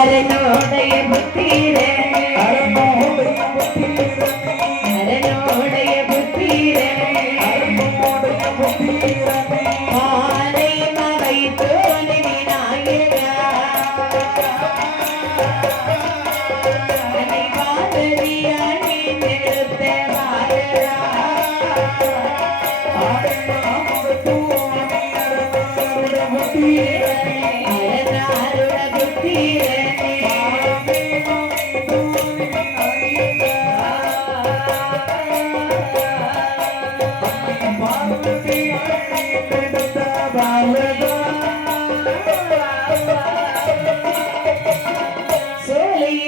அரணுடைய புத்திரே. அரணோடைய புத்திரனே அரணுடைய புத்திரே. அரணோடைய புத்திரனே மாலை மவை தோனி விநாயகா. அன்னை பாரதியா நீ நிறுத்த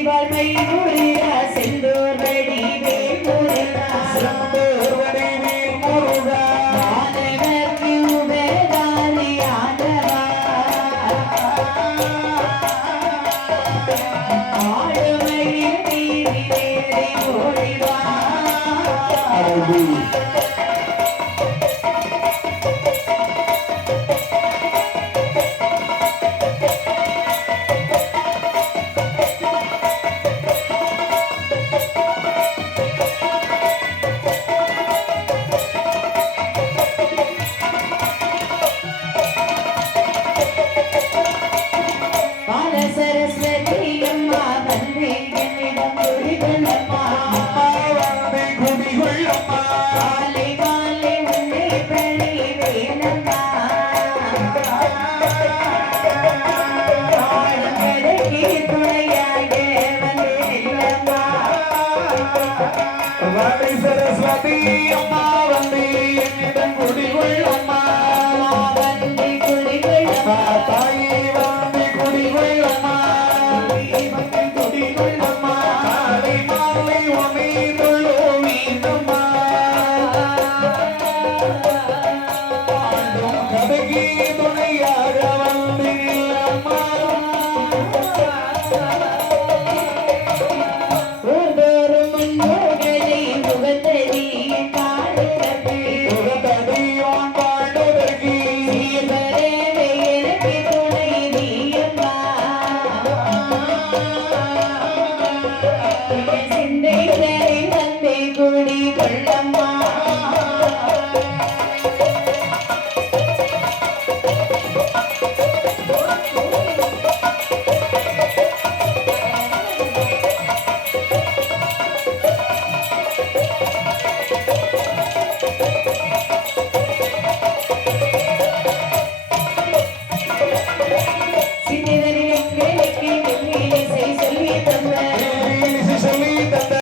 சோலை சரஸ்வதி அம்மா வந்தி என்னிடம் குடிகொள்ளம்மா சிறிதறி